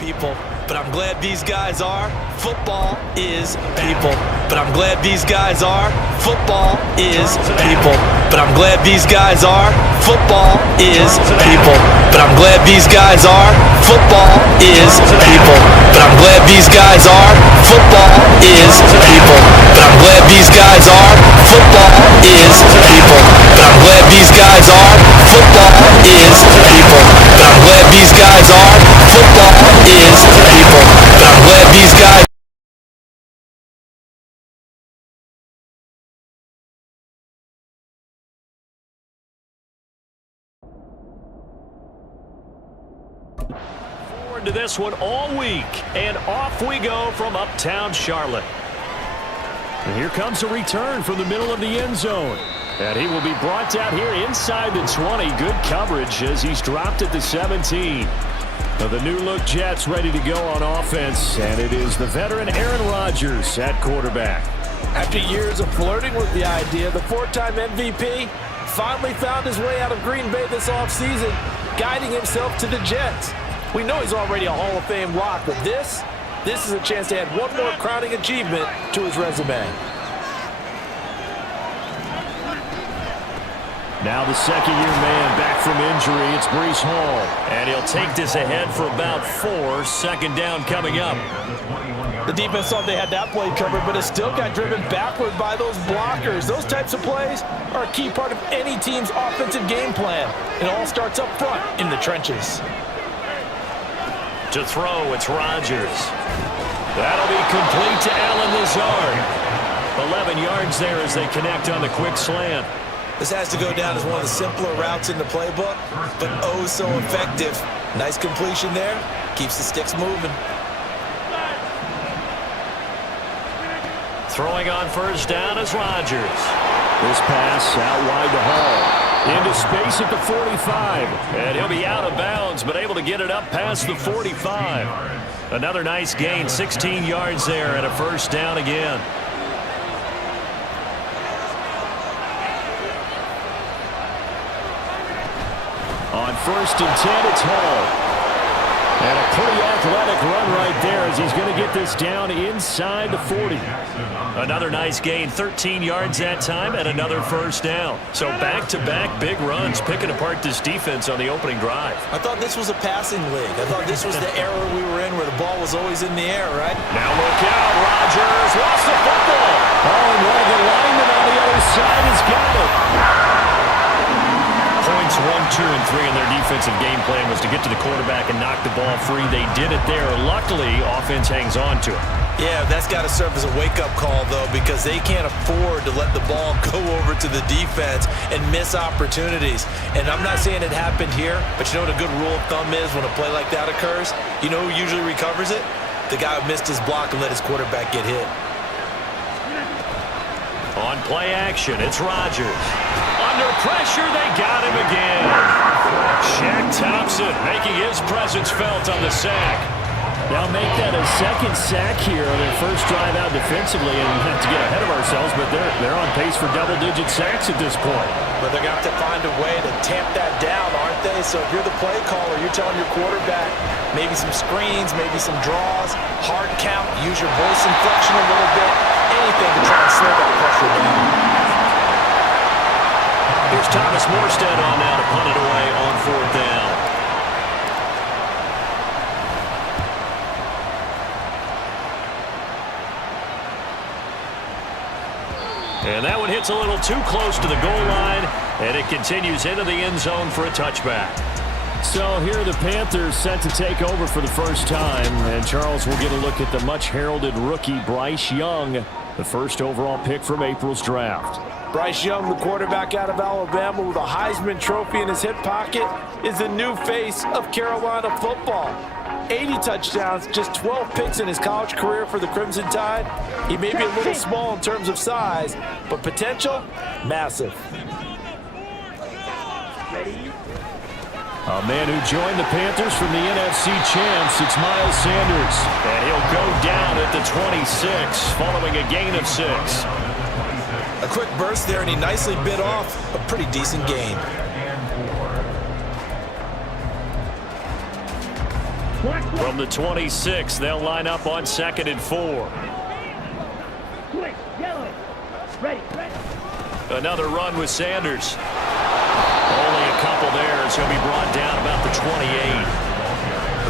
people, but I'm glad these guys are. Football is people, but I'm glad these guys are. Football is people, but I'm glad these guys are. Football is people, but I'm glad these guys are. Football is people, but I'm glad these guys are. Football is people, but I'm glad these guys are. Football is people, but I'm glad these guys are. Football is people, but I'm glad these guys are. Football is people, but I'm glad these guys. Forward to this one all week, and off we go from uptown Charlotte. And here comes a return from the middle of the end zone. And he will be brought down here inside the 20. Good coverage as he's dropped at the 17. Now the new-look Jets ready to go on offense, and it is the veteran Aaron Rodgers at quarterback. After years of flirting with the idea, the four-time MVP finally found his way out of Green Bay this offseason, guiding himself to the Jets. We know he's already a Hall of Fame lock, but this is a chance to add one more crowning achievement to his resume. Now the second-year man back from injury. It's Breece Hall. And he'll take this ahead for about 4. Second down coming up. The defense thought they had that play covered, but it still got driven backward by those blockers. Those types of plays are a key part of any team's offensive game plan. It all starts up front in the trenches. To throw, it's Rodgers. That'll be complete to Allen Lazard. 11 yards there as they connect on the quick slant. This has to go down as one of the simpler routes in the playbook, but oh so effective. Nice completion there. Keeps the sticks moving. Throwing on first down is Rodgers. This pass out wide to Hall. Into space at the 45. And he'll be out of bounds, but able to get it up past the 45. Another nice gain, 16 yards there, and a first down again. On 1st and 10, it's Hall. And a pretty athletic run right there as he's going to get this down inside the 40. Another nice gain, 13 yards that time, and another first down. So back-to-back big runs, picking apart this defense on the opening drive. I thought this was a passing league. I thought this was the era we were in where the ball was always in the air, right? Now look out, Rodgers lost the football. Oh, and one of the linemen on the other side has got it. Points 1, 2, and 3 in their defensive game plan was to get to the quarterback and knock the ball free. They did it there. Luckily, offense hangs on to it. Yeah, that's got to serve as a wake-up call, though, because they can't afford to let the ball go over to the defense and miss opportunities. And I'm not saying it happened here, but you know what a good rule of thumb is when a play like that occurs? You know who usually recovers it? The guy who missed his block and let his quarterback get hit. On play action, it's Rodgers. Under pressure, they got him again. Shaq Thompson making his presence felt on the sack. They'll make that a second sack here on their first drive out defensively, and not to get ahead of ourselves, but they're on pace for double-digit sacks at this point. But they're going to have to find a way to tamp that down, aren't they? So if you're the play caller, you're telling your quarterback maybe some screens, maybe some draws, hard count, use your voice inflection a little bit, anything to try and slow that pressure down. Here's Thomas Morstead on now to punt it away on 4th down. And that one hits a little too close to the goal line, and it continues into the end zone for a touchback. So here are the Panthers set to take over for the first time, and Charles will get a look at the much-heralded rookie Bryce Young, the first overall pick from April's draft. Bryce Young, the quarterback out of Alabama with a Heisman Trophy in his hip pocket, is the new face of Carolina football. 80 touchdowns, just 12 picks in his college career for the Crimson Tide. He may be a little small in terms of size, but potential, massive. A man who joined the Panthers from the NFC champs, it's Miles Sanders. And he'll go down at the 26, following a gain of 6. A quick burst there, and he nicely bit off a pretty decent gain. From the 26, they'll line up on 2nd and 4. Another run with Sanders. Only a couple there, so he'll be brought down about the 28.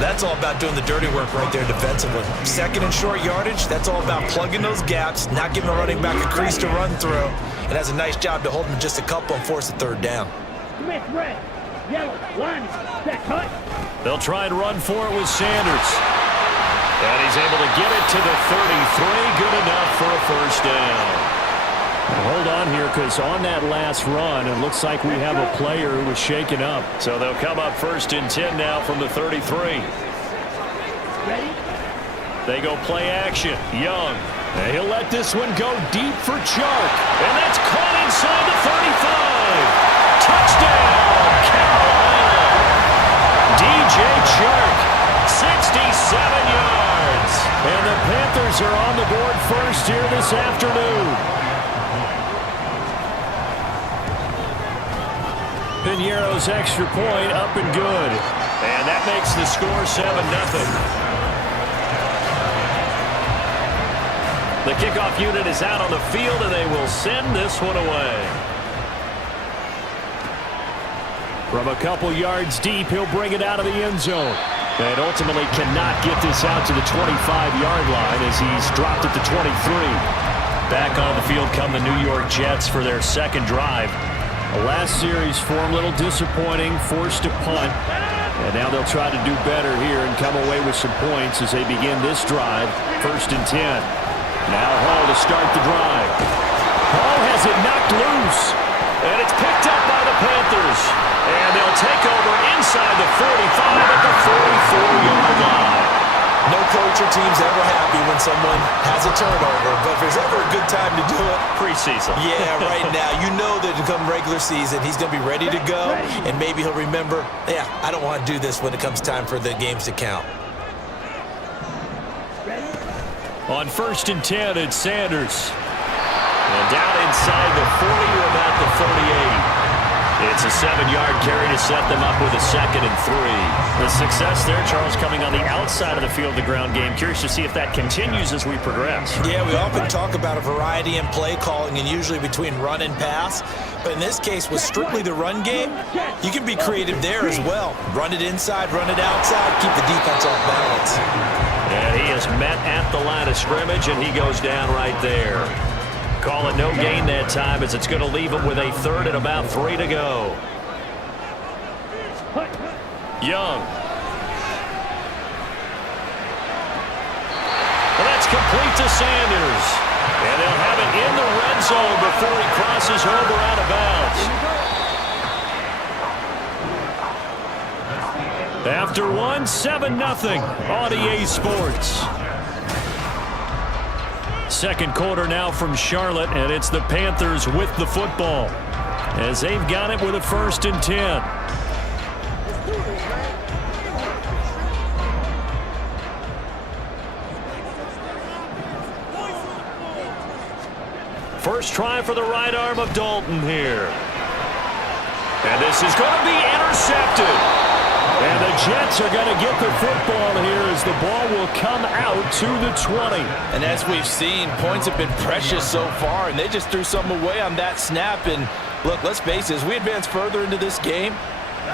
That's all about doing the dirty work right there defensively. 2nd and short yardage, that's all about plugging those gaps, not giving a running back a crease to run through. It has a nice job to hold him just a couple and force a 3rd down. They'll try and run for it with Sanders. And he's able to get it to the 33. Good enough for a 1st down. Hold on here, because on that last run, it looks like we have a player who was shaken up. So they'll come up 1st and 10 now from the 33. They go play action. Young. And he'll let this one go deep for Chark. And that's caught inside the 35. Touchdown, Carolina. DJ Chark, 67 yards. And the Panthers are on the board first here this afternoon. Piñeiro's extra point up and good. And that makes the score 7-0. The kickoff unit is out on the field, and they will send this one away. From a couple yards deep, he'll bring it out of the end zone. And ultimately cannot get this out to the 25-yard line as he's dropped it to 23. Back on the field come the New York Jets for their 2nd drive. The last series for him, a little disappointing, forced to punt. And now they'll try to do better here and come away with some points as they begin this drive, 1st and 10. Now Hall to start the drive. Hall has it knocked loose. And it's picked up by the Panthers. And they'll take over inside the 45 at the 44-yard line. No coach or team's ever happy when someone has a turnover, but if there's ever a good time to do it, preseason. Yeah, right now. You know that come regular season, he's going to be ready to go, and maybe he'll remember, yeah, I don't want to do this when it comes time for the games to count. On 1st and 10, it's Sanders. And down inside the 40 or about the 38. It's a 7-yard carry to set them up with a 2nd and 3. The success there, Charles, coming on the outside of the field, the ground game. Curious to see if that continues as we progress. Yeah, we often talk about a variety in play calling and usually between run and pass. But in this case, with strictly the run game, you can be creative there as well. Run it inside, run it outside, keep the defense off balance. And he is met at the line of scrimmage, and he goes down right there. Call it no gain that time as it's going to leave him with a 3rd and about 3 to go. Young. And that's complete to Sanders. And they'll have it in the red zone before he crosses over out of bounds. After one, 7-0 on EA Sports. 2nd quarter now from Charlotte, and it's the Panthers with the football as they've got it with a 1st and 10. First try for the right arm of Dalton here. And this is going to be intercepted. And the Jets are going to get the football here as the ball will come out to the 20. And as we've seen, points have been precious so far, and they just threw something away on that snap. And look, let's face it, as we advance further into this game,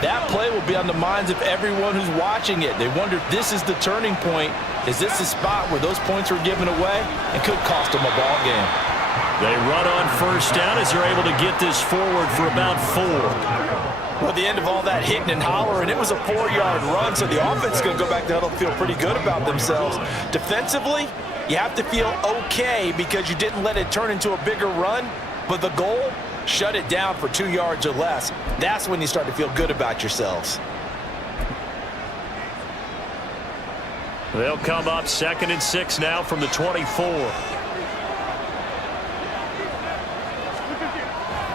that play will be on the minds of everyone who's watching it. They wonder if this is the turning point. Is this the spot where those points were given away and could cost them a ball game? They run on 1st down as they're able to get this forward for about 4. Well, at the end of all that hitting and hollering, it was a 4-yard run, so the offense is going to go back to huddle and feel pretty good about themselves. Defensively, you have to feel okay because you didn't let it turn into a bigger run, but the goal, shut it down for 2 yards or less. That's when you start to feel good about yourselves. They'll come up 2nd and 6 now from the 24.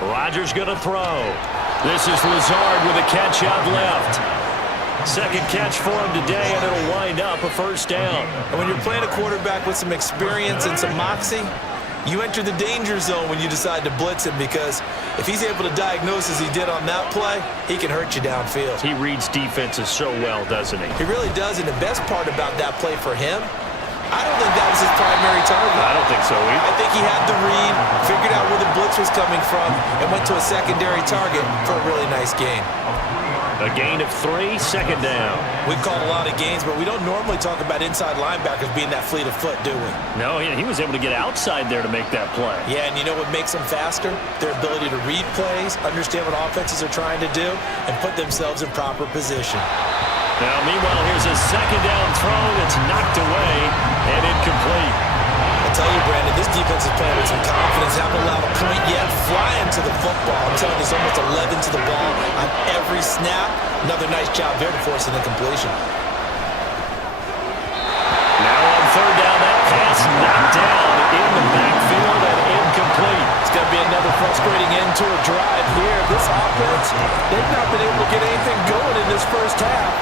Rodgers going to throw. This is Lazard with a catch out left. 2nd catch for him today, and it'll wind up a 1st down. And when you're playing a quarterback with some experience and some moxie, You enter the danger zone when you decide to blitz him, because if he's able to diagnose as he did on that play, he can hurt you downfield. He reads defenses so well, doesn't he? He really does, and the best part about that play for him, I don't think that was his primary target. I don't think so either. I think he had the read, figured out where the blitz was coming from, and went to a secondary target for a really nice gain. A gain of 3, second down. We've called a lot of gains, but we don't normally talk about inside linebackers being that fleet of foot, do we? No, he was able to get outside there to make that play. Yeah, and you know what makes them faster? Their ability to read plays, understand what offenses are trying to do, and put themselves in proper position. Now, meanwhile, here's a second down throw that's knocked away and incomplete. I'll tell you, Brandon, this defense is playing with some confidence. Haven't allowed a point yet. Flying to the football. I'm telling you, it's almost 11 to the ball on every snap. Another nice job there to force an incompletion. Now on third down, that pass knocked down in the backfield and incomplete. It's going to be another frustrating end to a drive here. This offense, they've not been able to get anything going in this first half.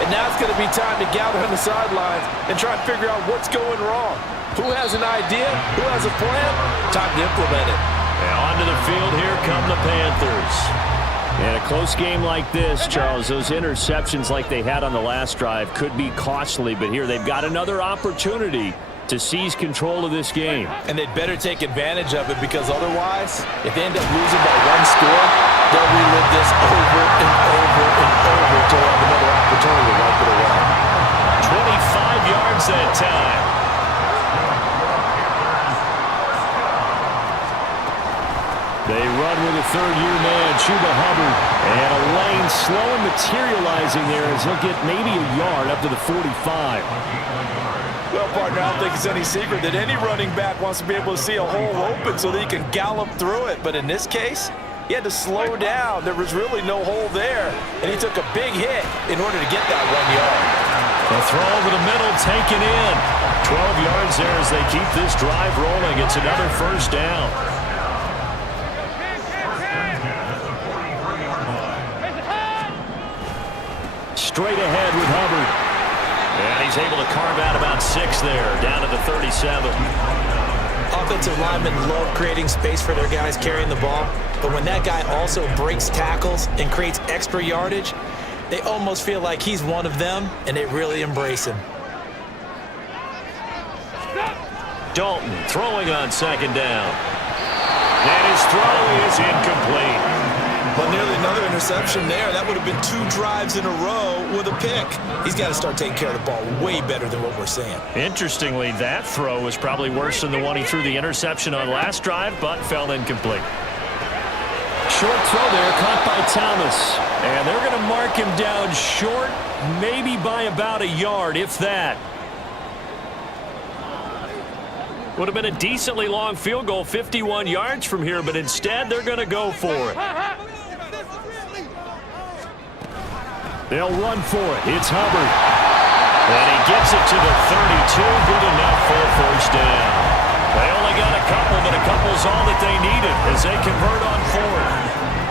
And now it's going to be time to gather on the sidelines and try and figure out what's going wrong. Who has an idea? Who has a plan? Time to implement it. And onto the field, here come the Panthers. In a close game like this, Charles, those interceptions like they had on the last drive could be costly, but here they've got another opportunity to seize control of this game. And they'd better take advantage of it, because otherwise, if they end up losing by one score, they'll relive this over and over and over until they have another opportunity to wipe it away. 25 yards that time. They run with a third-year man, Chuba Hubbard. And a lane slow and materializing there as he'll get maybe a yard up to the 45. Well, partner, I don't think it's any secret that any running back wants to be able to see a hole open so that he can gallop through it. But in this case, he had to slow down. There was really no hole there, and he took a big hit in order to get that 1 yard. The throw over the middle, taken in. 12 yards there as they keep this drive rolling. It's another first down. Straight ahead with Hubbard. And he's able to carve out about 6 there, down to the 37. Offensive linemen love creating space for their guys carrying the ball, but when that guy also breaks tackles and creates extra yardage, they almost feel like he's one of them, and they really embrace him. Dalton throwing on second down. And his throw is incomplete. But nearly another interception there. That would have been 2 drives in a row with a pick. He's got to start taking care of the ball way better than what we're seeing. Interestingly, that throw was probably worse than the one he threw the interception on last drive, but fell incomplete. Short throw there, caught by Thomas. And they're going to mark him down short, maybe by about a yard, if that. Would have been a decently long field goal, 51 yards from here, but instead they're going to go for it. They'll run for it. It's Hubbard. And he gets it to the 32. Good enough for a first down. They only got a couple, but a couple's all that they needed as they convert on 4th.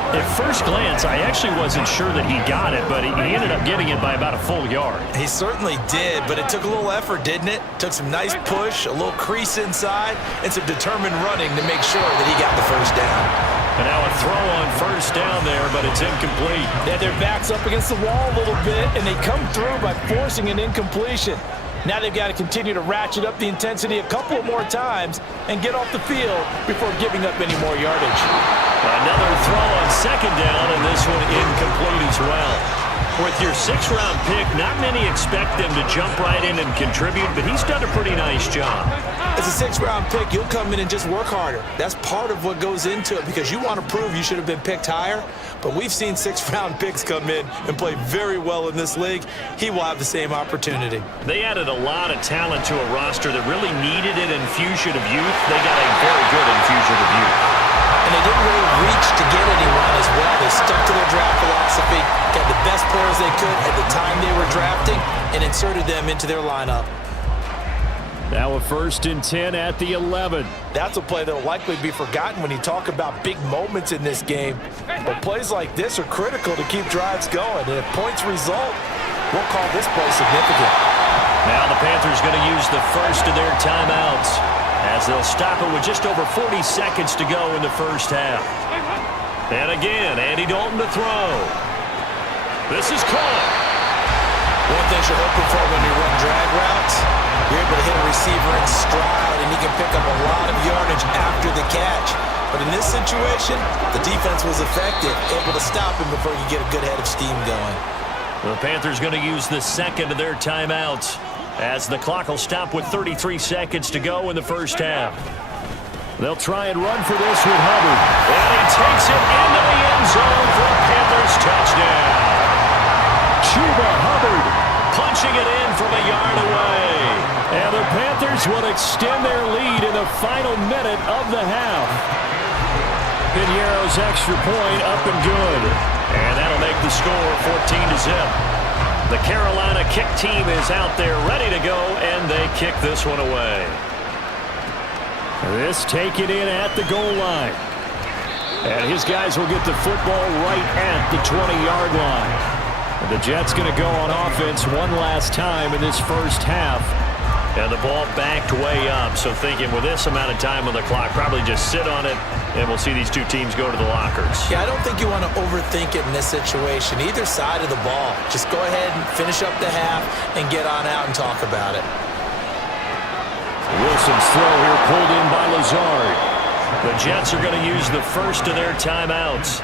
At first glance, I actually wasn't sure that he got it, but he ended up getting it by about a full yard. He certainly did, but it took a little effort, didn't it? Took some nice push, a little crease inside, and some determined running to make sure that he got the first down. And now a throw on first down there, but it's incomplete. They had their backs up against the wall a little bit, and they come through by forcing an incompletion. Now they've got to continue to ratchet up the intensity a couple more times and get off the field before giving up any more yardage. Another throw on second down, and this one incomplete as well. With your 6th-round pick, not many expect them to jump right in and contribute, but he's done a pretty nice job. As a 6th-round pick, you'll come in and just work harder. That's part of what goes into it, because you want to prove you should have been picked higher. But we've seen 6th-round picks come in and play very well in this league. He will have the same opportunity. They added a lot of talent to a roster that really needed an infusion of youth. They got a very good infusion of youth. And they didn't really reach to get anyone as well. They stuck to their draft philosophy, got the best players they could at the time they were drafting, and inserted them into their lineup. Now a 1st and 10 at the 11. That's a play that will likely be forgotten when you talk about big moments in this game. But plays like this are critical to keep drives going. And if points result, we'll call this play significant. Now the Panthers going to use the first of their timeouts as they'll stop it with just over 40 seconds to go in the first half. And again, Andy Dalton to throw. This is caught. One thing you're hoping for when you run drag routes, you're able to hit a receiver in stride, and he can pick up a lot of yardage after the catch. But in this situation, the defense was effective, able to stop him before you get a good head of steam going. The Panthers going to use the second of their timeouts as the clock will stop with 33 seconds to go in the first half. They'll try and run for this with Hubbard. And he takes it into the end zone for a Panthers touchdown. Chuba Hubbard punching it in from a yard away. And the Panthers will extend their lead in the final minute of the half. Piñeiro's extra point up and good. And that'll make the score 14-0. The Carolina kick team is out there ready to go, and they kick this one away. This taken in at the goal line. And his guys will get the football right at the 20-yard line. And the Jets going to go on offense one last time in this first half. And the ball backed way up. So thinking with this amount of time on the clock, probably just sit on it, and we'll see these two teams go to the lockers. Yeah, I don't think you want to overthink it in this situation. Either side of the ball. Just go ahead and finish up the half and get on out and talk about it. Wilson's throw here pulled in by Lazard. The Jets are going to use the first of their timeouts,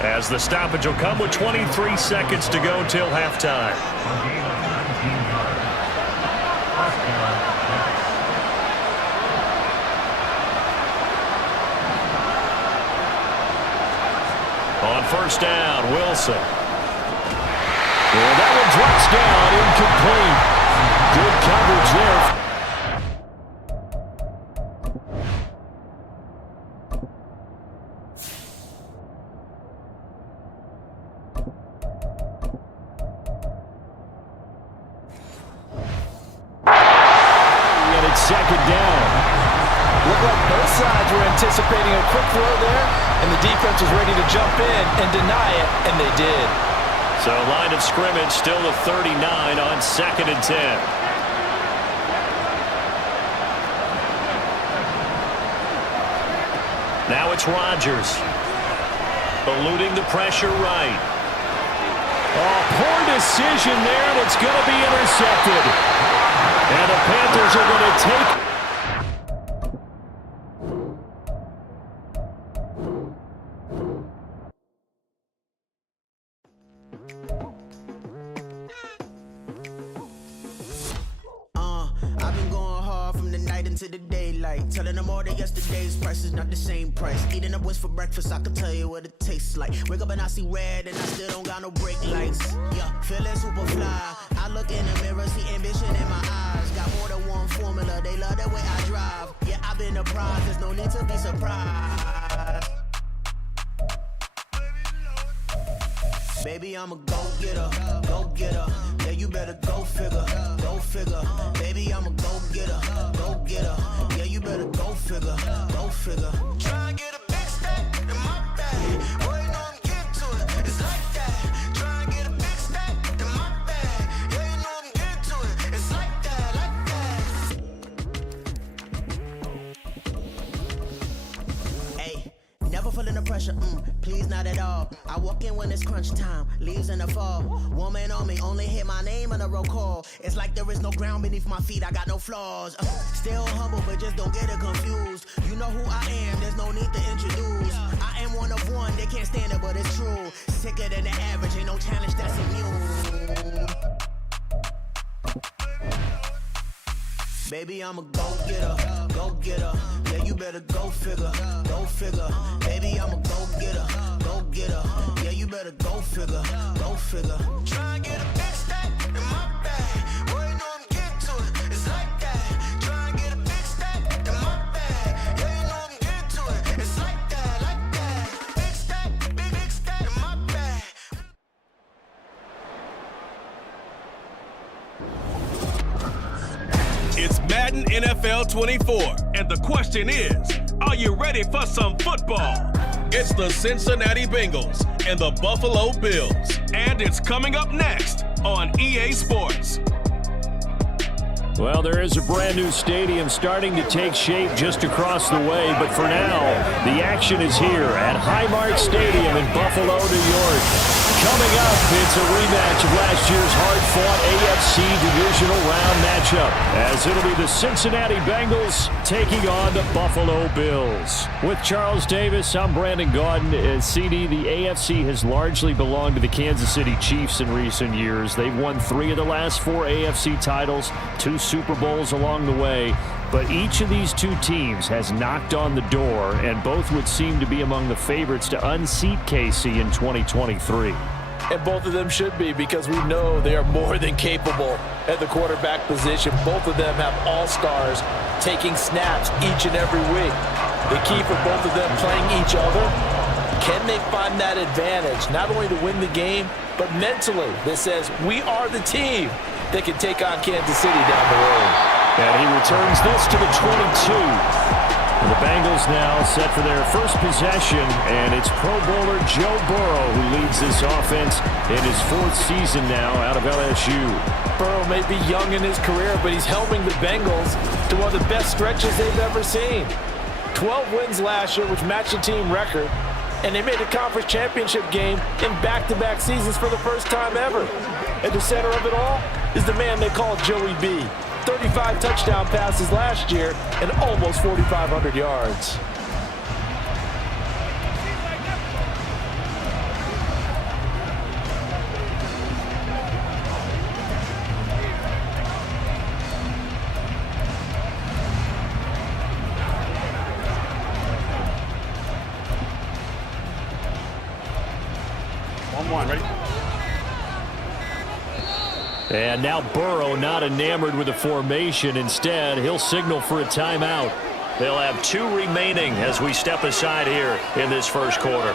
as the stoppage will come with 23 seconds to go till halftime. On first down, Wilson. And that one drops down, incomplete. Good coverage there. Second down. Looked like both sides were anticipating a quick throw there, and the defense was ready to jump in and deny it, and they did. So line of scrimmage still the 39 on 2nd and 10. Now it's Rodgers. Eluding the pressure right. Oh, poor decision there, and it's going to be intercepted. And the Panthers are going to take... I've been going hard from the night into the daylight, telling them all that yesterday's price is not the same price. Eating up what's for breakfast, I can tell you what it tastes like. Wake up and I see red, and I still don't got no brake lights. Yeah, feeling super fly. I look in the mirror, see ambition in my eyes. Got more than one formula, they love the way I drive. Yeah, I've been a prize, there's no need to be surprised. Baby, I'm a go-getter, go-getter. Yeah, you better go figure, go figure. Baby, I'm a go-getter, go-getter. Yeah, you better go figure, go figure. Try and get a big stack in my bag. Boy, you know I'm getting to it, it's like that. Try and get a big stack in my bag. Yeah, you know I'm getting to it, it's like that, like that. Hey, never feeling the pressure, please not at all. I walk in when it's crunch time, leaves in the fall. Woman on me, only hit my name on a roll call. It's like there is no ground beneath my feet, I got no flaws. Still humble, but just don't get it confused. You know who I am, there's no need to introduce. I am one of one, they can't stand it, but it's true. Sicker than the average, ain't no challenge that's immune. Baby, I'm a go-getter, go-getter. Yeah, you better go figure, go figure. Baby, I'm a go-getter, go-getter. Yeah, you better go figure, go figure. Try and get a big stack in my bag. Boy, you know I'm getting to it, it's like that. Try and get a big stack in my bag. Yeah, you know I'm getting to it, it's like that, like that. Big stack, big stack in my bag. It's Madden NFL 24, and the question is, are you ready for some football? It's the Cincinnati Bengals and the Buffalo Bills, and it's coming up next on EA Sports. Well, there is a brand new stadium starting to take shape just across the way, but for now, the action is here at Highmark Stadium in Buffalo, New York. Coming up, it's a rematch of last year's hard-fought AFC divisional round matchup, as it'll be the Cincinnati Bengals taking on the Buffalo Bills. With Charles Davis, I'm Brandon Gaudin. CD, the AFC has largely belonged to the Kansas City Chiefs in recent years. They've won 3 of the last 4 AFC titles, 2 Super Bowls along the way. But each of these 2 teams has knocked on the door, and both would seem to be among the favorites to unseat KC in 2023. And both of them should be, because we know they are more than capable at the quarterback position. Both of them have all-stars taking snaps each and every week. The key for both of them playing each other, can they find that advantage, not only to win the game, but mentally that says we are the team that can take on Kansas City down the road. And he returns this to the 22. The Bengals now set for their first possession, and it's Pro Bowler Joe Burrow who leads this offense in his 4th season now out of LSU. Burrow may be young in his career, but he's helping the Bengals to one of the best stretches they've ever seen. 12 wins last year, which matched the team record, and they made a conference championship game in back-to-back seasons for the first time ever. At the center of it all is the man they call Joey B. 35 touchdown passes last year and almost 4,500 yards. Ready? And now Burrow not enamored with the formation. Instead, he'll signal for a timeout. They'll have 2 remaining as we step aside here in this first quarter.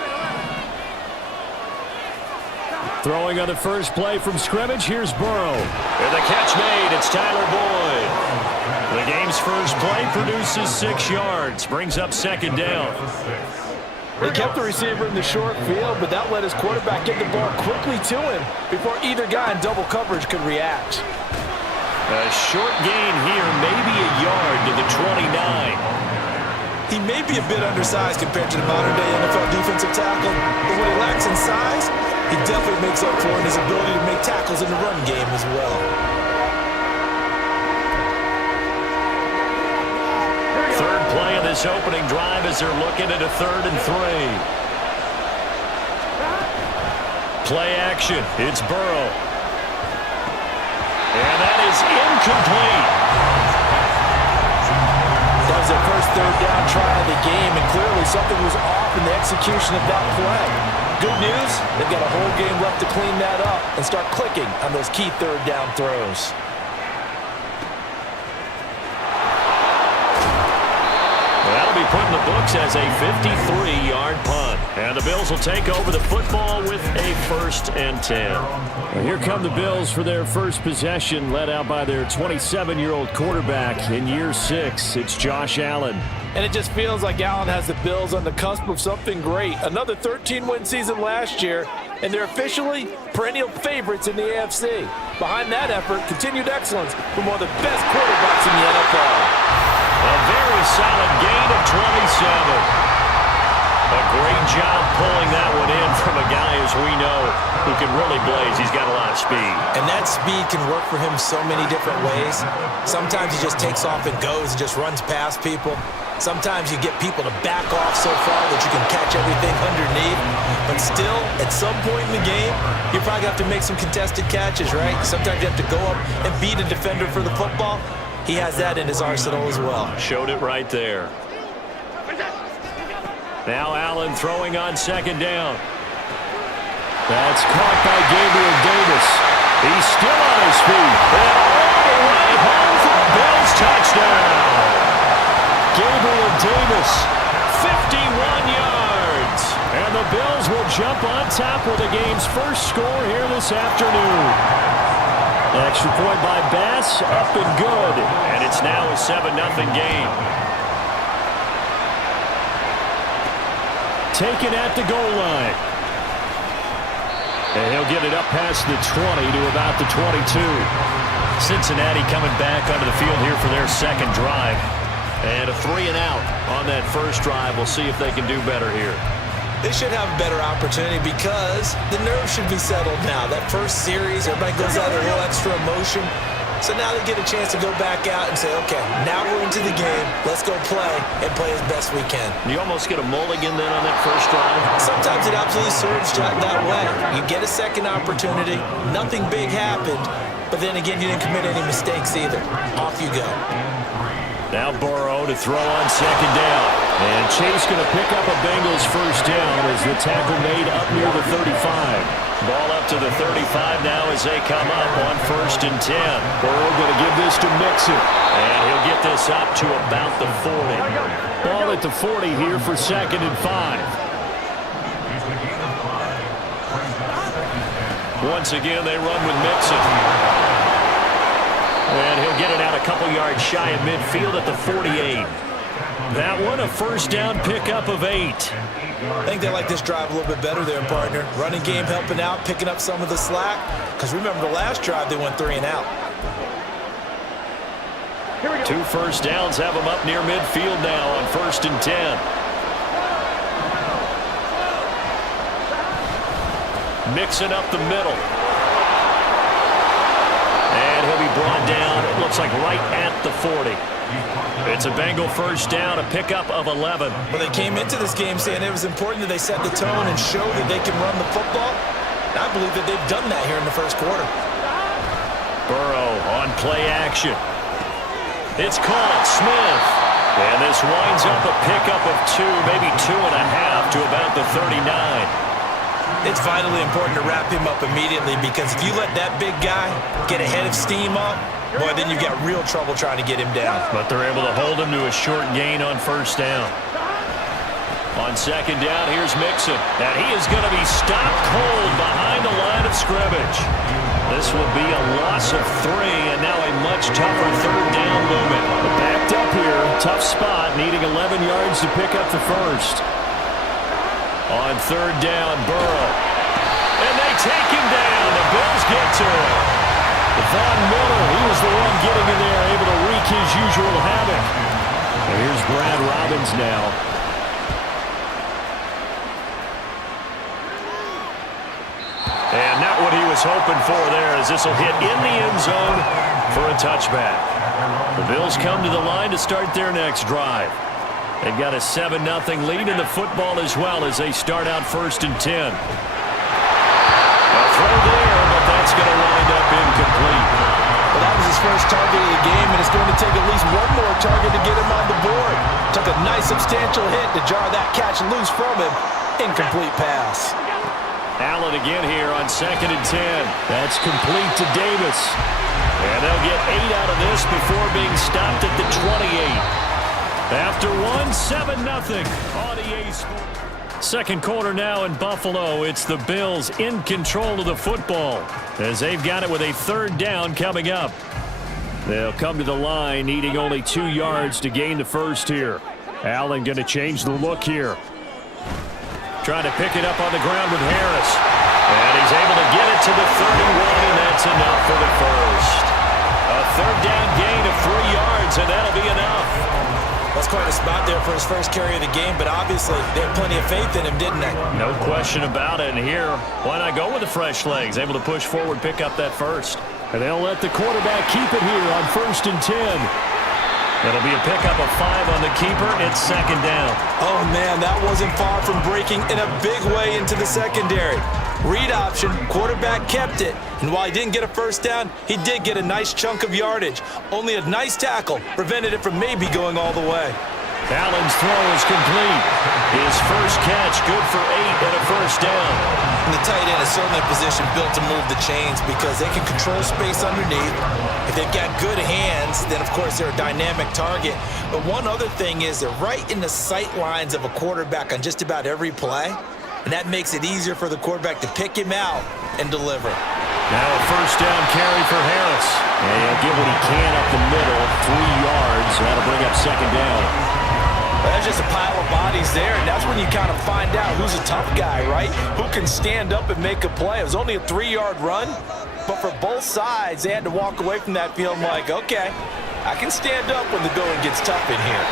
Throwing on the first play from scrimmage, here's Burrow. And the catch made, it's Tyler Boyd. The game's first play produces 6 yards, brings up 2nd down. They kept the receiver in the short field, but that let his quarterback get the ball quickly to him before either guy in double coverage could react. A short gain here, maybe a yard to the 29. He may be a bit undersized compared to the modern-day NFL defensive tackle, but what he lacks in size, he definitely makes up for in his ability to make tackles in the run game as well. Third play of this opening drive as they're looking at a 3rd and 3. Play action. It's Burrow. And that is incomplete. That was their first 3rd down try of the game, and clearly something was off in the execution of that play. Good news, they've got a whole game left to clean that up and start clicking on those key 3rd down throws. That'll be put in the books as a 53-yard punt. And the Bills will take over the football with a 1st and 10. Well, here come the Bills for their first possession, led out by their 27-year-old quarterback in year 6. It's Josh Allen. And it just feels like Allen has the Bills on the cusp of something great. Another 13-win season last year, and they're officially perennial favorites in the AFC. Behind that effort, continued excellence from one of the best quarterbacks in the NFL. A very solid gain of 27. A great job pulling that one in from a guy, as we know, who can really blaze. He's got a lot of speed. And that speed can work for him so many different ways. Sometimes he just takes off and goes and just runs past people. Sometimes you get people to back off so far that you can catch everything underneath. But still, at some point in the game, you probably have to make some contested catches, right? Sometimes you have to go up and beat a defender for the football. He has that in his arsenal as well. Showed it right there. Now Allen throwing on 2nd down. That's caught by Gabriel Davis. He's still on his feet. And all the way home for a Bills touchdown. Gabriel Davis, 51 yards. And the Bills will jump on top with the game's first score here this afternoon. Extra point by Bass, up and good. And it's now a 7-0 game. Taken at the goal line. And he'll get it up past the 20 to about the 22. Cincinnati coming back onto the field here for their second drive. And a 3-and-out on that first drive. We'll see if they can do better here. They should have a better opportunity because the nerves should be settled now. That first series, everybody goes out with a little extra emotion. So now they get a chance to go back out and say, okay, now we're into the game. Let's go play and play as best we can. You almost get a mulligan then on that first drive? Sometimes it absolutely serves that way. You get a second opportunity. Nothing big happened. But then again, you didn't commit any mistakes either. Off you go. Now Burrow to throw on second down. And Chase going to pick up a Bengals first down as the tackle made up near the 35. Ball up to the 35 now as they come up on 1st and 10. Burrow going to give this to Mixon. And he'll get this up to about the 40. Ball at the 40 here for 2nd and 5. Once again, they run with Mixon. And he'll get it out a couple yards shy of midfield at the 48. That one, a first down pickup of 8. I think they like this drive a little bit better there, partner. Running game helping out, picking up some of the slack. Because remember, the last drive, they went 3-and-out. 2 first downs have them up near midfield now on 1st and 10. Mixing up the middle. And he'll be brought down, it looks like right at the 40. It's a Bengal first down, a pickup of 11. Well, they came into this game saying it was important that they set the tone and show that they can run the football. And I believe that they've done that here in the first quarter. Burrow on play action. It's called Smith. And this winds up a pickup of 2, maybe 2.5 to about the 39. It's vitally important to wrap him up immediately because if you let that big guy get a head of steam up, boy, then you've got real trouble trying to get him down. But they're able to hold him to a short gain on first down. On second down, here's Mixon. And he is going to be stopped cold behind the line of scrimmage. This will be a loss of 3, and now a much tougher third down movement. Backed up here, tough spot, needing 11 yards to pick up the first. On third down, Burrow. And they take him down. The Bills get to him. Von Miller, he was the one getting in there, able to wreak his usual havoc. And here's Brad Robbins now. And not what he was hoping for there, as this will hit in the end zone for a touchback. The Bills come to the line to start their next drive. They've got a 7-0 lead in the football as well as they start out 1st and 10. A throw there, but that's going to wind up incomplete. Well, that was his first target of the game, and it's going to take at least one more target to get him on the board. Took a nice substantial hit to jar that catch loose from him. Incomplete pass. Allen again here on 2nd and 10. That's complete to Davis. And they'll get 8 out of this before being stopped at the 28. After 7-0 on EA Sports. Second quarter now in Buffalo. It's the Bills in control of the football as they've got it with a third down coming up. They'll come to the line needing only 2 yards to gain the first here. Allen going to change the look here. Trying to pick it up on the ground with Harris. And he's able to get it to the 31, and that's enough for the first. A third down gain of 3 yards, and that'll be enough. That's quite a spot there for his first carry of the game, but obviously they had plenty of faith in him, didn't they? No question about it. And here, why not go with the fresh legs? Able to push forward, pick up that first. And they'll let the quarterback keep it here on 1st and 10. It'll be a pickup of 5 on the keeper. It's 2nd down. Oh, man, that wasn't far from breaking in a big way into the secondary. Read option, quarterback kept it. And while he didn't get a first down, he did get a nice chunk of yardage. Only a nice tackle prevented it from maybe going all the way. Allen's throw is complete. His first catch good for 8 and a first down. And the tight end is certainly a position built to move the chains because they can control space underneath. If they've got good hands, then of course they're a dynamic target. But one other thing is they're right in the sight lines of a quarterback on just about every play. And that makes it easier for the quarterback to pick him out and deliver. Now a first down carry for Harris. And he'll get what he can up the middle, 3 yards. That'll bring up 2nd down. Well, there's just a pile of bodies there, and that's when you kind of find out who's a tough guy, right? Who can stand up and make a play. It was only a 3-yard run, But for both sides, they had to walk away from that feeling like, okay, I can stand up when the going gets tough in here.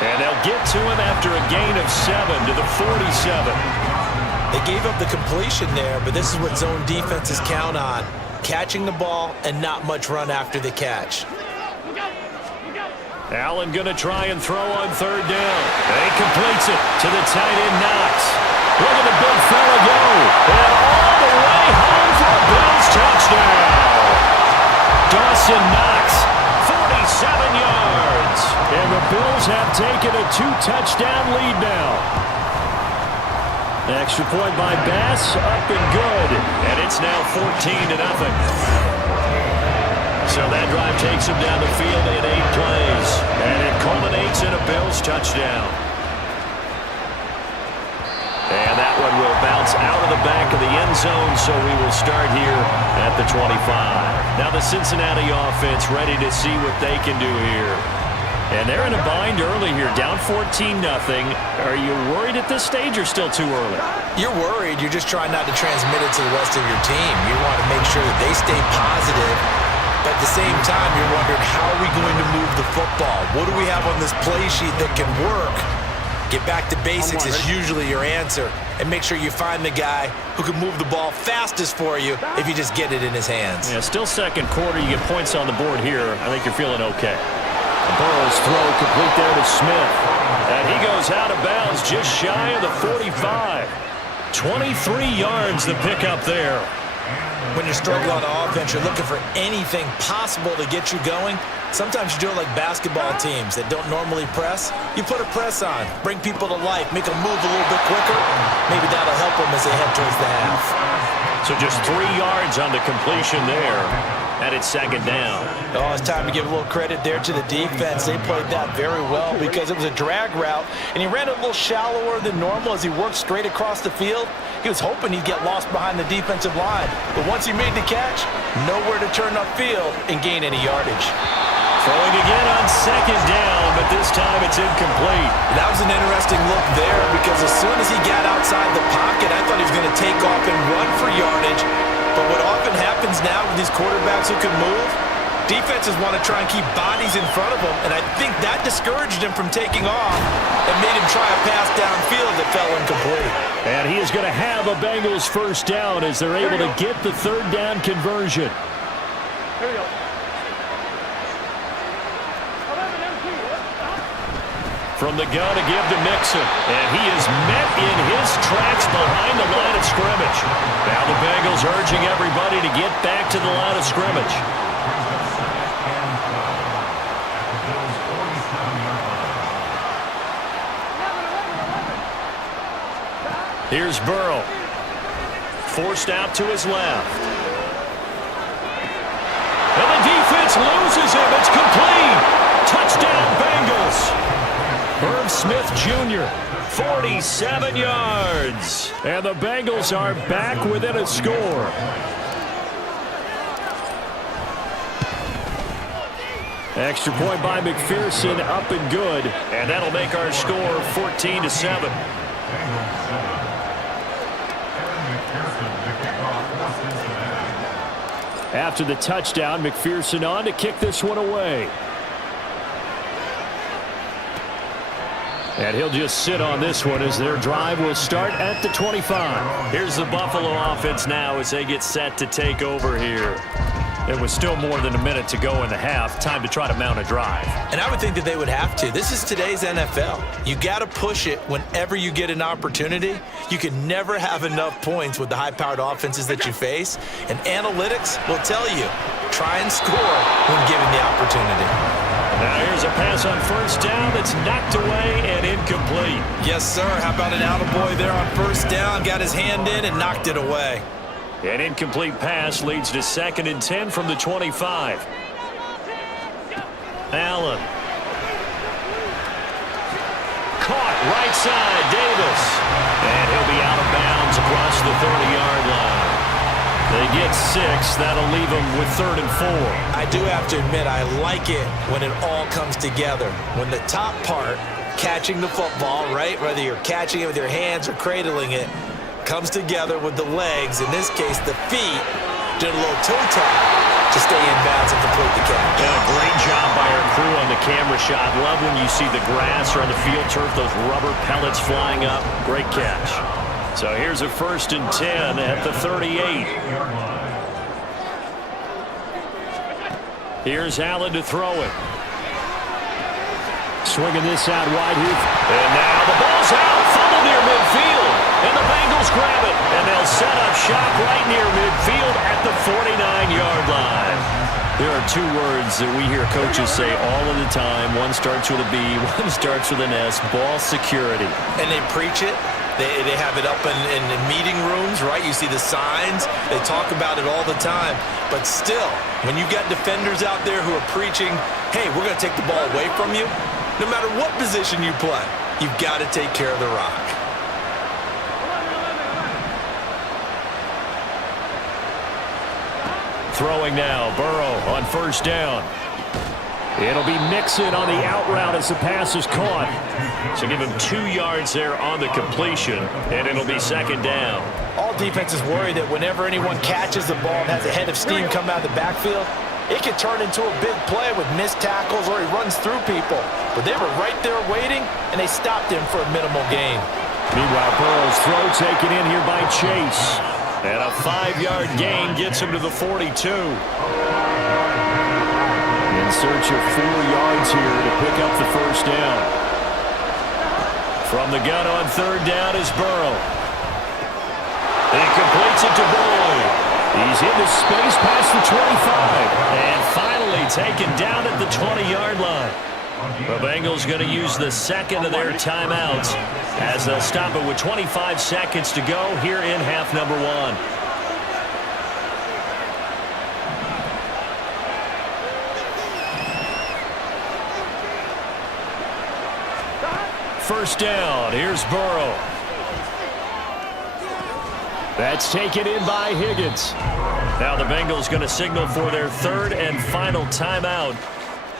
And they'll get to him after a gain of 7 to the 47. They gave up the completion there, but this is what zone defenses count on. Catching the ball and not much run after the catch. Allen going to try and throw on 3rd down. And he completes it to the tight end, Knox. Look at the big fella go. And all the way home for a Bills touchdown. Dawson Knox, 47 yards. And the Bills have taken a 2-touchdown lead now. Extra point by Bass, up and good. And it's now 14-0. So that drive takes him down the field in 8 plays. And it culminates in a Bills touchdown. And that one will bounce out of the back of the end zone, so we will start here at the 25. Now the Cincinnati offense ready to see what they can do here. And they're in a bind early here, down 14-0. Are you worried at this stage or still too early? You're worried. You're just trying not to transmit it to the rest of your team. You want to make sure that they stay positive. But at the same time, you're wondering, how are we going to move the football? What do we have on this play sheet that can work? Get back to basics is usually your answer. And make sure you find the guy who can move the ball fastest for you if you just get it in his hands. Yeah, still second quarter. You get points on the board here. I think you're feeling okay. Burrow's throw complete there to Smith. And he goes out of bounds just shy of the 45. 23 yards the pickup there. When you're struggling on offense, you're looking for anything possible to get you going. Sometimes you do it like basketball teams that don't normally press. You put a press on, bring people to life, make them move a little bit quicker. Maybe that'll help them as they head towards the half. So just 3 yards on the completion there. And it's 2nd down. Oh, it's time to give a little credit there to the defense. They played that very well because it was a drag route, and he ran it a little shallower than normal as he worked straight across the field. He was hoping he'd get lost behind the defensive line. But once he made the catch, nowhere to turn upfield and gain any yardage. Throwing again on 2nd down, but this time it's incomplete. That was an interesting look there because as soon as he got outside the pocket, I thought he was going to take off and run for yardage. But what often happens now with these quarterbacks who can move, defenses want to try and keep bodies in front of them, and I think that discouraged him from taking off and made him try a pass downfield that fell incomplete. And he is going to have a Bengals 1st down as they're able to get the 3rd down conversion. Here we go. From the gun to give to Mixon. And he is met in his tracks behind the line of scrimmage. Now the Bengals urging everybody to get back to the line of scrimmage. Here's Burrow. Forced out to his left. And the defense loses him. It's complete. Touchdown Bengals. Herb Smith Jr., 47 yards. And the Bengals are back within a score. Extra point by McPherson, up and good. And that'll make our score 14-7. After the touchdown, McPherson on to kick this one away. And he'll just sit on this one as their drive will start at the 25. Here's the Buffalo offense now as they get set to take over here. There was still more than a minute to go in the half. Time to try to mount a drive. And I would think that they would have to. This is today's NFL. You got to push it whenever you get an opportunity. You can never have enough points with the high-powered offenses that you face. And analytics will tell you, try and score when given the opportunity. Now here's a pass on 1st down that's knocked away and incomplete. Yes, sir. How about an attaboy there on 1st down? Got his hand in and knocked it away. An incomplete pass leads to 2nd and 10 from the 25. Allen. Caught right side, Davis. And he'll be out of bounds across the 30-yard line. They get 6. That'll leave them with 3rd and 4. I do have to admit, I like it when it all comes together. When the top part, catching the football, right, whether you're catching it with your hands or cradling it, comes together with the legs, in this case the feet, Did a little toe tap to stay in bounds and complete the catch. And a great job by our crew on the camera shot. Love when you see the grass or on the field turf, those rubber pellets flying up. Great catch. So here's a 1st and 10 at the 38. Here's Allen to throw it. Swinging this out wide here. And now the ball's out. Fumble near midfield. And the Bengals grab it. And they'll set up shop right near midfield at the 49-yard line. There are two words that we hear coaches say all of the time. One starts with a B, one starts with an S. Ball security. And they preach it. They have it up in meeting rooms, right? You see the signs. They talk about it all the time. But still, when you got defenders out there who are preaching, hey, we're going to take the ball away from you, no matter what position you play, you've got to take care of the rock. Throwing now, Burrow on 1st down. It'll be Mixon on the out route as the pass is caught. So give him 2 yards there on the completion, and it'll be 2nd down. All defenses worry that whenever anyone catches the ball and has a head of steam come out of the backfield, it can turn into a big play with missed tackles or he runs through people. But they were right there waiting, and they stopped him for a minimal gain. Meanwhile, Burrow's throw taken in here by Chase. And a 5-yard gain gets him to the 42. In search of 4 yards here to pick up the 1st down. From the gun on 3rd down is Burrow. He completes it to Boyd. He's into space past the 25. And finally taken down at the 20-yard line. The Bengals going to use the 2nd of their timeouts as they'll stop it with 25 seconds to go here in half number 1. First down, here's Burrow. That's taken in by Higgins. Now the Bengals going to signal for their 3rd and final timeout.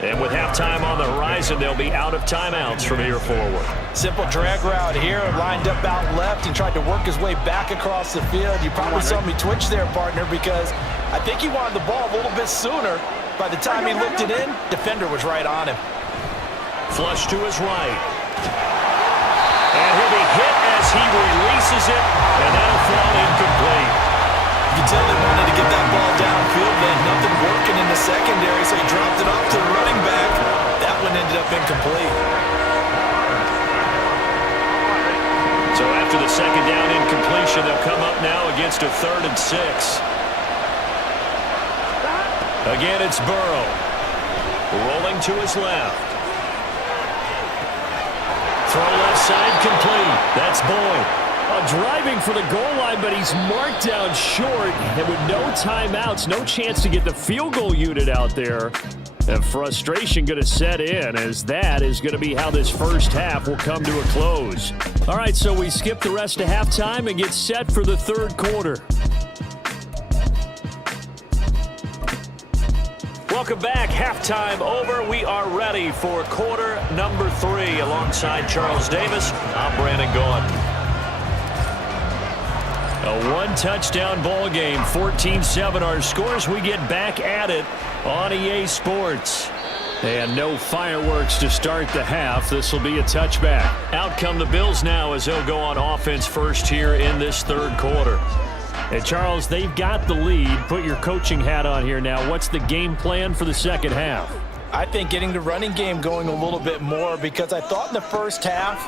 And with halftime on the horizon, they'll be out of timeouts from here forward. Simple drag route here, lined up out left and tried to work his way back across the field. You probably saw me twitch there, partner, because I think he wanted the ball a little bit sooner. By the time he looked it in, defender was right on him. Flush to his right. And he'll be hit as he releases it, and that'll fall incomplete. You can tell they wanted to get that ball downfield, but nothing working in the secondary, so he dropped it off to the running back. That one ended up incomplete. So after the 2nd down incompletion, they'll come up now against a 3rd and 6. Again, it's Burrow. Rolling to his left. Throw left side complete. That's Boyd. Driving for the goal line, but he's marked down short. And with no timeouts, no chance to get the field goal unit out there. And frustration going to set in, as that is going to be how this first half will come to a close. All right, so we skip the rest of halftime and get set for the 3rd quarter. Welcome back. Halftime over. We are ready for quarter number 3. Alongside Charles Davis, I'm Brandon Gordon. A 1-touchdown ball game, 14-7 our scores. We get back at it on EA Sports. And no fireworks to start the half. This will be a touchback. Out come the Bills now as they'll go on offense first here in this 3rd quarter. And Charles, they've got the lead. Put your coaching hat on here now. What's the game plan for the 2nd half? I think getting the running game going a little bit more, because I thought in the first half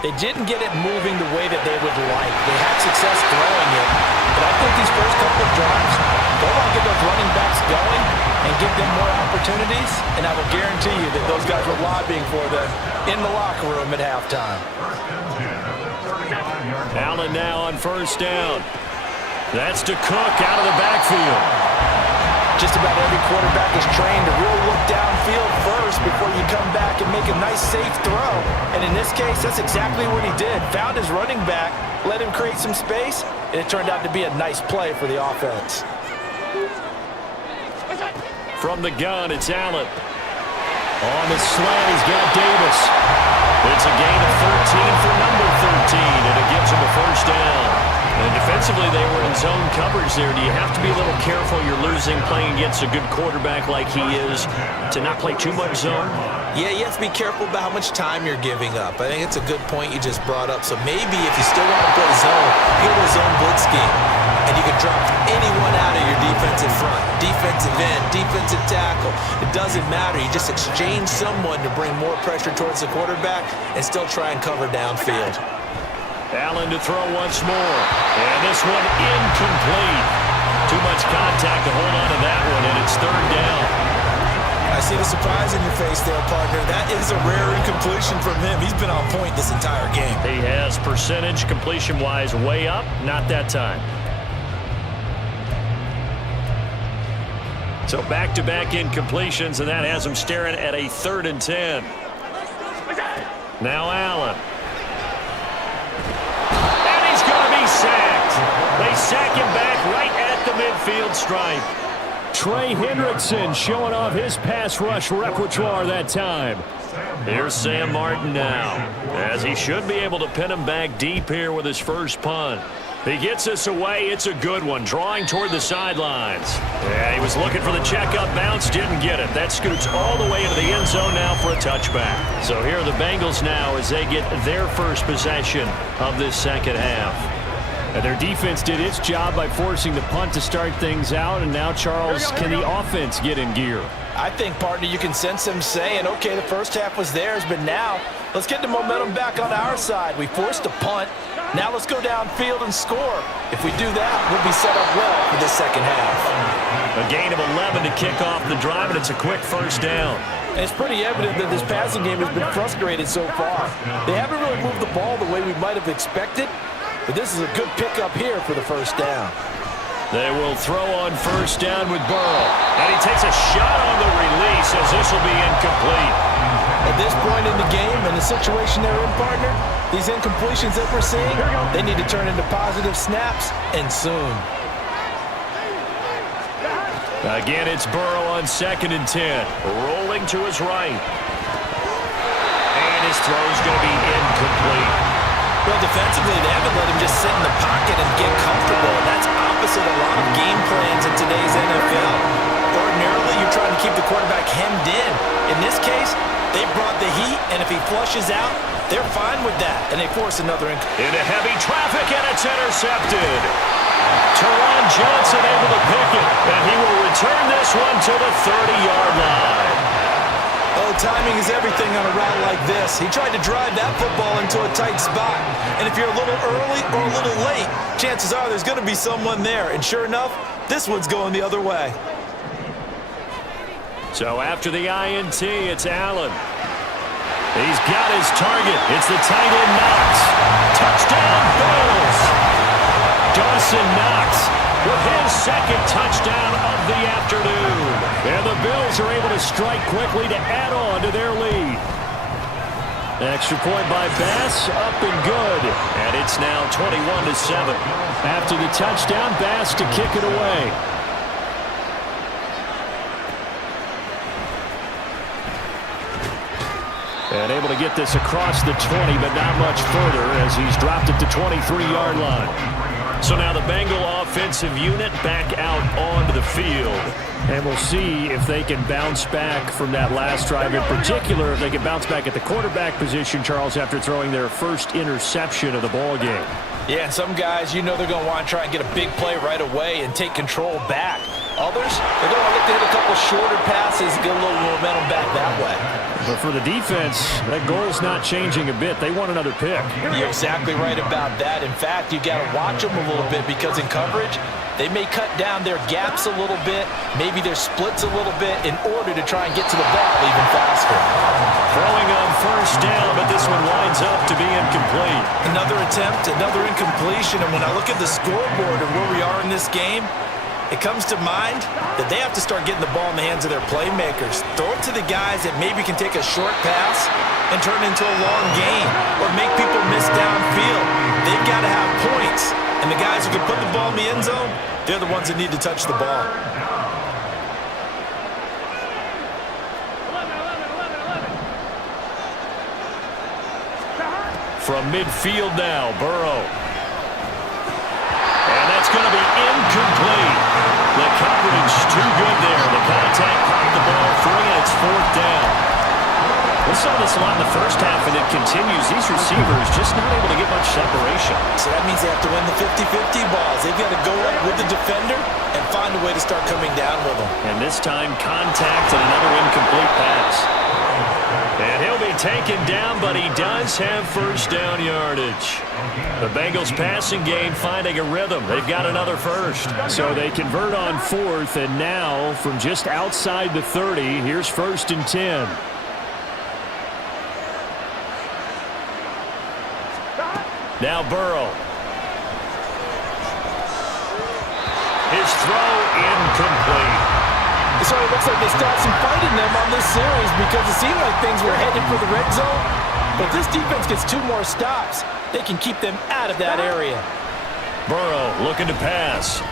they didn't get it moving the way that they would like. They had success throwing it, but I think these first couple of drives, they want to get those running backs going and give them more opportunities, and I will guarantee you that those guys were lobbying for them in the locker room at halftime. Allen now on 1st down. That's to Cook out of the backfield. Just about every quarterback is trained to really look downfield first before you come back and make a nice, safe throw. And in this case, that's exactly what he did. Found his running back, let him create some space, and it turned out to be a nice play for the offense. From the gun, it's Allen. On the slant, he's got Davis. It's a gain of 13 for number 13, and it gives him a 1st down. And defensively, they were in zone coverage there. Do you have to be a little careful? You're losing playing against a good quarterback like he is to not play too much zone? Yeah, you have to be careful about how much time you're giving up. I think it's a good point you just brought up. So maybe if you still want to play zone, you go to a zone blitz scheme, and you can drop anyone out of your defensive front, defensive end, defensive tackle. It doesn't matter. You just exchange someone to bring more pressure towards the quarterback and still try and cover downfield. Allen to throw once more. And this one incomplete. Too much contact to hold on to that one, and it's third down. I see the surprise in your face there, partner. That is a rare incompletion from him. He's been on point this entire game. He has percentage completion-wise way up. Not that time. So back-to-back incompletions, and that has him staring at a 3rd and 10. Now Allen. Sacked. They sack him back right at the midfield stripe. Trey Hendrickson showing off his pass rush repertoire that time. Here's Sam Martin now, as he should be able to pin him back deep here with his first punt. He gets this away. It's a good one, drawing toward the sidelines. Yeah, he was looking for the checkup bounce, didn't get it. That scoots all the way into the end zone now for a touchback. So here are the Bengals now as they get their first possession of this second half. And their defense did its job by forcing the punt to start things out. And now, Charles, can the offense get in gear? I think, partner, you can sense them saying, okay, the first half was theirs, but now let's get the momentum back on our side. We forced a punt. Now let's go downfield and score. If we do that, we'll be set up well for this second half. A gain of 11 to kick off the drive, and it's a quick first down. And it's pretty evident that this passing game has been frustrated so far. They haven't really moved the ball the way we might have expected, but this is a good pickup here for the first down. They will throw on first down with Burrow. And he takes a shot on the release as this will be incomplete. At this point in the game and the situation they're in, partner, these incompletions that we're seeing, they need to turn into positive snaps, and soon. Again, it's Burrow on 2nd and 10. Rolling to his right. And his throw's going to be incomplete. Well, defensively, they haven't let him just sit in the pocket and get comfortable. That's opposite a lot of game plans in today's NFL. Ordinarily, you're trying to keep the quarterback hemmed in. In this case, they brought the heat, and if he flushes out, they're fine with that, and they force another into heavy traffic, and it's intercepted. Teron Johnson able to pick it, and he will return this one to the 30-yard line. Oh, timing is everything on a route like this. He tried to drive that football into a tight spot. And if you're a little early or a little late, chances are there's going to be someone there. And sure enough, this one's going the other way. So after the INT, it's Allen. He's got his target. It's the tight end Knox. Touchdown, Bills. Dawson Knox with his second touchdown of the afternoon. And the Bills are able to strike quickly to add on to their lead. Extra point by Bass, up and good. And it's now 21-7. After the touchdown, Bass to kick it away. And able to get this across the 20, but not much further as he's dropped it to 23-yard line. So now the Bengal offensive unit back out onto the field. And we'll see if they can bounce back from that last drive. In particular, if they can bounce back at the quarterback position, Charles, after throwing their first interception of the ball game. Yeah, and some guys, you know they're going to want to try and get a big play right away and take control back. Others, they're going to look to hit a couple shorter passes and get a little momentum back that way. But for the defense, that goal's not changing a bit. They want another pick. You're exactly right about that. In fact, you got to watch them a little bit because in coverage, they may cut down their gaps a little bit, maybe their splits a little bit in order to try and get to the ball even faster. Throwing on first down, but this one winds up to be incomplete. Another attempt, another incompletion, and when I look at the scoreboard and where we are in this game, it comes to mind that they have to start getting the ball in the hands of their playmakers. Throw it to the guys that maybe can take a short pass and turn it into a long gain or make people miss downfield. They've got to have points. And the guys who can put the ball in the end zone, they're the ones that need to touch the ball. From midfield now, Burrow. going to be incomplete. The coverage too good there. The contact popped the ball free, and it's fourth down. We saw this a lot in the first half, and it continues. These receivers just not able to get much separation. So that means they have to win the 50-50 balls. They've got to go up with the defender and find a way to start coming down with them. And this time, contact and another incomplete pass. And he'll be taken down, but he does have first down yardage. The Bengals passing game finding a rhythm. They've got another first. So they convert on fourth, and now from just outside the 30, here's first and 10. Now Burrow. His throw incomplete. So it looks like they stopped some fight in them on this series because it seemed like things were headed for the red zone. But this defense gets 2 more stops. They can keep them out of that area. Burrow looking to pass.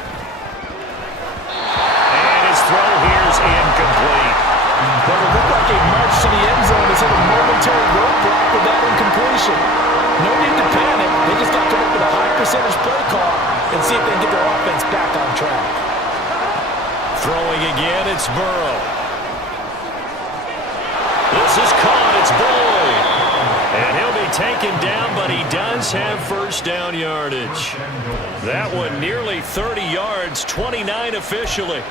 And his throw here is incomplete. But it looked like a march to the end zone has hit a momentary roadblock with that incompletion. No need to panic. They just got to come up with a high percentage play call and see if they can get their offense back on track. Throwing again, it's Burrow. This is caught, it's Boyd. And he'll be taken down, but he does have first down yardage. That one nearly 30 yards, 29 officially.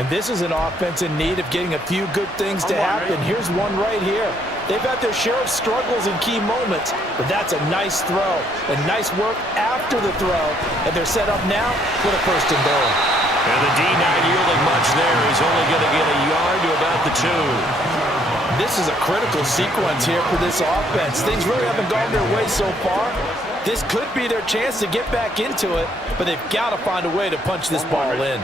And this is an offense in need of getting a few good things to happen. Here's one right here. They've had their share of struggles in key moments, but that's a nice throw. And nice work after the throw. And they're set up now with a first and goal. And the D not yielding much there. He's only going to get a yard to about the 2. This is a critical sequence here for this offense. Things really haven't gone their way so far. This could be their chance to get back into it, but they've got to find a way to punch this ball in.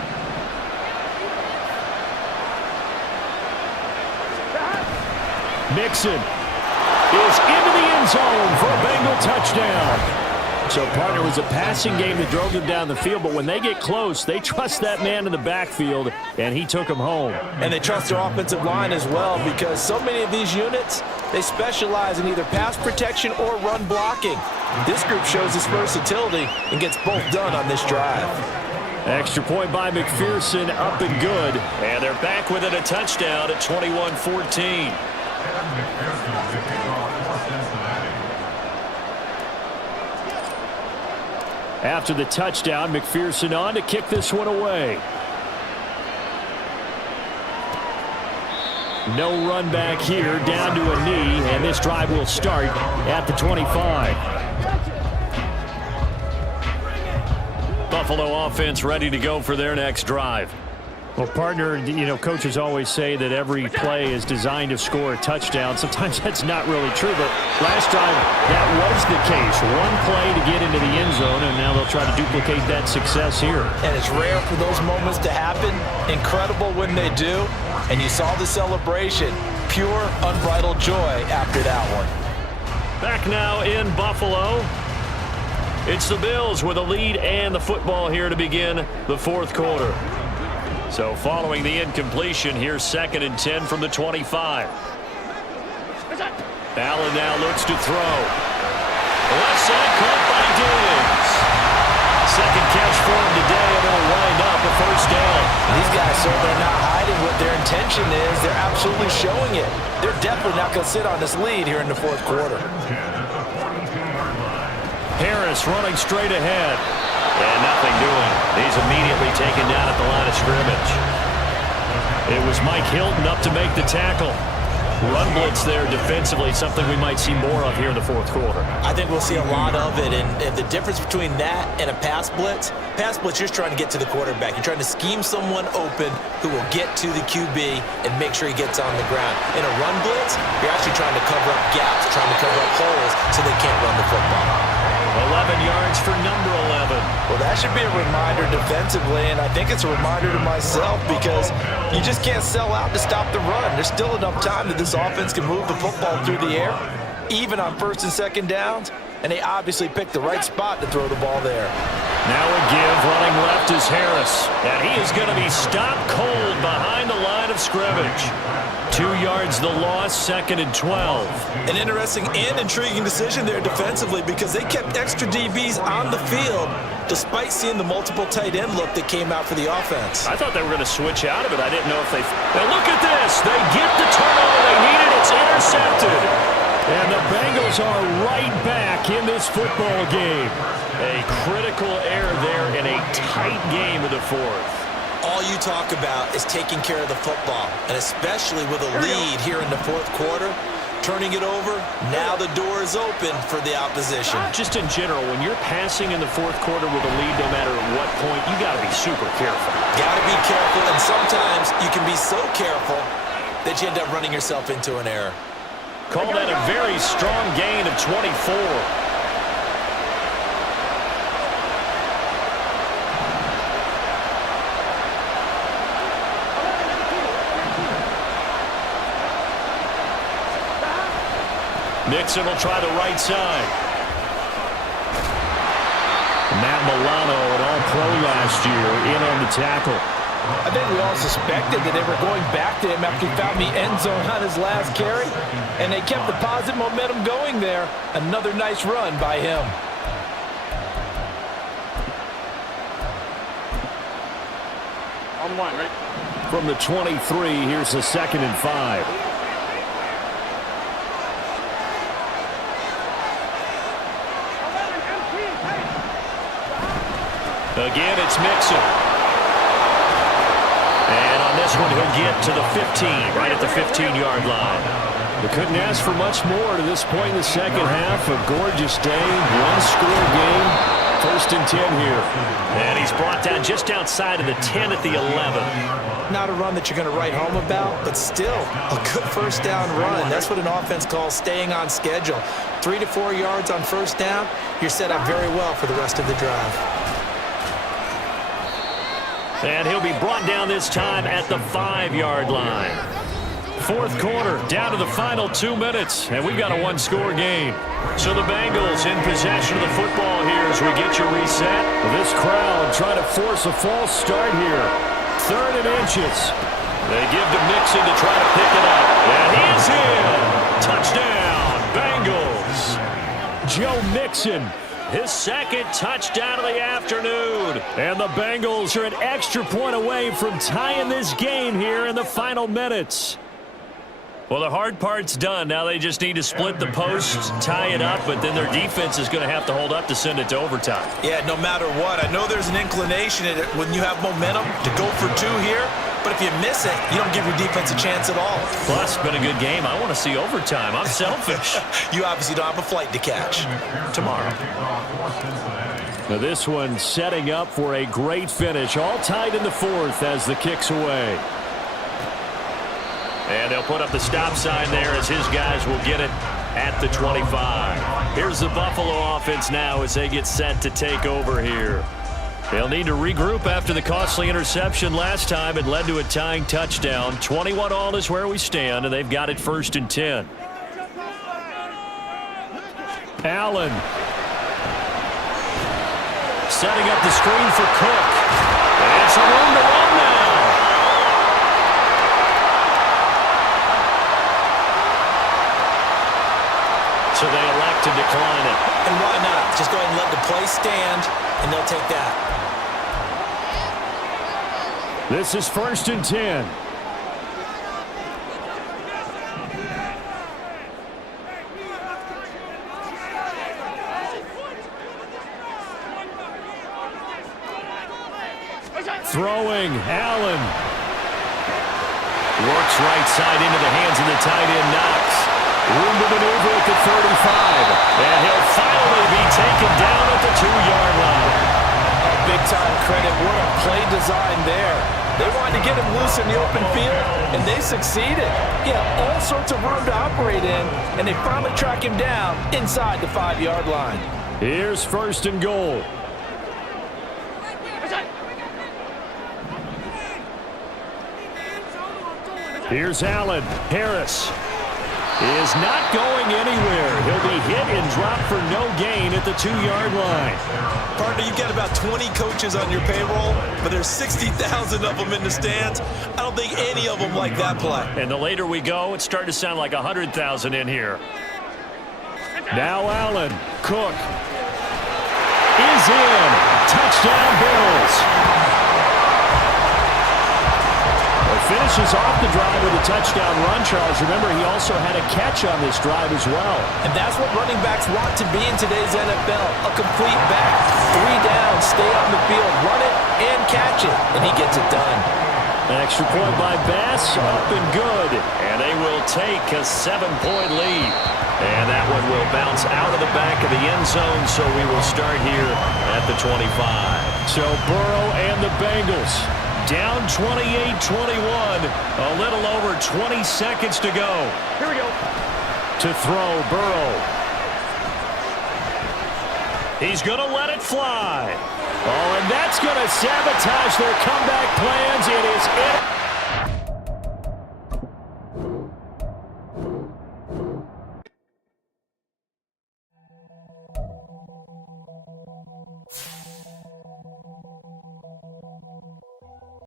Mixon is into the end zone for a Bengal touchdown. So, partner, it was a passing game that drove them down the field, but when they get close, they trust that man in the backfield, and he took them home. And they trust their offensive line as well because so many of these units, they specialize in either pass protection or run blocking. This group shows its versatility and gets both done on this drive. Extra point by McPherson, up and good. And they're back within a touchdown at 21-14. After the touchdown, McPherson on to kick this one away. No run back here, down to a knee, and this drive will start at the 25. Buffalo offense ready to go for their next drive. Well, partner, you know, coaches always say that every play is designed to score a touchdown. Sometimes that's not really true, but last drive that was the case. One play to get into the end zone, and now they'll try to duplicate that success here. And it's rare for those moments to happen. Incredible when they do. And you saw the celebration. Pure, unbridled joy after that one. Back now in Buffalo. It's the Bills with a lead and the football here to begin the fourth quarter. So following the incompletion, here's 2nd and 10 from the 25. Allen now looks to throw. Left side caught by Diggs. Second catch for him today, and it'll wind up a first down. These guys certainly not hiding what their intention is. They're absolutely showing it. They're definitely not going to sit on this lead here in the fourth quarter. Harris running straight ahead. And nothing doing. He's immediately taken down at the line of scrimmage. It was Mike Hilton up to make the tackle. Run blitz there defensively, something we might see more of here in the fourth quarter. I think we'll see a lot of it, and the difference between that and a pass blitz, you're just trying to get to the quarterback. You're trying to scheme someone open who will get to the QB and make sure he gets on the ground. In a run blitz, you're actually trying to cover up gaps, trying to cover up holes so they can't run the football. 11 yards for number 11. Well, that should be a reminder defensively, and I think it's a reminder to myself because you just can't sell out to stop the run. There's still enough time that this offense can move the football through the air, even on 1st and 2nd downs, and they obviously picked the right spot to throw the ball there. Now a give, running left is Harris, and he is going to be stopped cold behind the line line of scrimmage. 2 yards the loss, 2nd and 12. An interesting and intriguing decision there defensively because they kept extra DBs on the field despite seeing the multiple tight end look that came out for the offense. I thought they were going to switch out of it. I didn't know if they... Now look at this. They get the turnover they needed. It's intercepted. And the Bengals are right back in this football game. A critical error there in a tight game of the fourth. All you talk about is taking care of the football, and especially with a lead here in the fourth quarter, turning it over, now the door is open for the opposition. Just in general, when you're passing in the fourth quarter with a lead, no matter at what point, you got to be super careful. Got to be careful, and sometimes you can be so careful that you end up running yourself into an error. Call that a very strong gain of 24. Nixon will try the right side. Matt Milano, an all-pro last year, in on the tackle. I think we all suspected that they were going back to him after he found the end zone on his last carry, and they kept the positive momentum going there. Another nice run by him. On one, right? From the 23, here's the 2nd and 5. Again, it's Mixon. And on this one, he'll get to the 15, right at the 15-yard line. They couldn't ask for much more to this point in the second half. A gorgeous day, one-score game, 1st and 10 here. And he's brought down just outside of the 10 at the 11. Not a run that you're going to write home about, but still a good first down run. That's what an offense calls staying on schedule. 3 to 4 yards on first down, you're set up very well for the rest of the drive. And he'll be brought down this time at the 5-yard line. Fourth quarter, down to the final 2 minutes, and we've got a one-score game. So the Bengals in possession of the football here as we get you reset. This crowd trying to force a false start here. 3rd and inches. They give to Mixon to try to pick it up. And he is in. Touchdown, Bengals. Joe Mixon. His 2nd touchdown of the afternoon. And the Bengals are an extra point away from tying this game here in the final minutes. Well, the hard part's done. Now they just need to split the posts, tie it up, but then their defense is going to have to hold up to send it to overtime. Yeah, no matter what. I know there's an inclination when you have momentum to go for 2 here, but if you miss it, you don't give your defense a chance at all. Plus, it's been a good game. I want to see overtime. I'm selfish. You obviously don't have a flight to catch. Tomorrow. Now this one setting up for a great finish. All tied in the 4th as the kick's away. And they'll put up the stop sign there as his guys will get it at the 25. Here's the Buffalo offense now as they get set to take over here. They'll need to regroup after the costly interception last time. It led to a tying touchdown. 21-all is where we stand, and they've got it 1st and 10. Allen. Setting up the screen for Cook. And some room to run now. So they elect to decline it. And why not? Just go ahead and let the play stand, and they'll take that. This is 1st and 10. Throwing, Allen. Works right side into the hands of the tight end, Knox. Room to maneuver at the 35. And he'll finally be taken down at the 2-yard line. Big-time credit. What a play design there. They wanted to get him loose in the open field, and they succeeded. He had all sorts of room to operate in, and they finally track him down inside the 5-yard line. Here's 1st and goal. Here's Allen. Harris. is not going anywhere. He'll be hit and dropped for no gain at the 2-yard line. Partner, you've got about 20 coaches on your payroll, but there's 60,000 of them in the stands. I don't think any of them like that play. And the later we go, it's starting to sound like 100,000 in here. Now Allen. Cook is in. Touchdown Bills. Finishes off the drive with a touchdown run, Charles. Remember, he also had a catch on this drive as well. And that's what running backs want to be in today's NFL. A complete back. 3 down, stay on the field, run it, and catch it. And he gets it done. An extra point by Bass, up and good. And they will take a 7-point lead. And that one will bounce out of the back of the end zone, so we will start here at the 25. So Burrow and the Bengals down 28-21, a little over 20 seconds to go. Here we go. To throw, Burrow. He's going to let it fly. Oh, and that's going to sabotage their comeback plans. It is it.